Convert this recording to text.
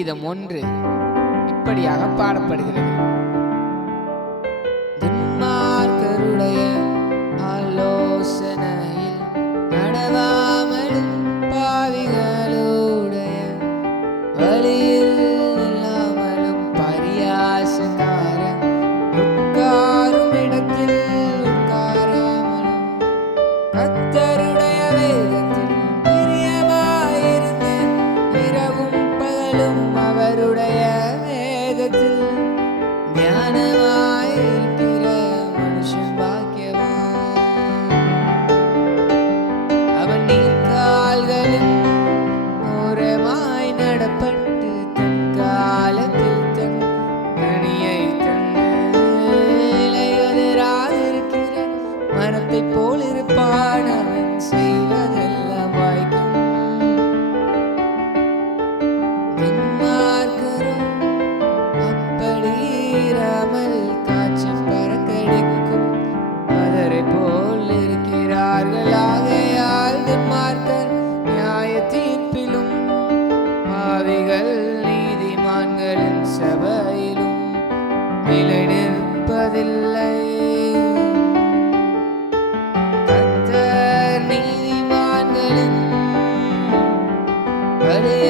சங்கீதம் ஒன்று இப்படியாக பாடப்படுகிறது. எங்களின் சபையிலும் நிலை நிற்பதில்லை கத்த நீதிமான்களின் வழிய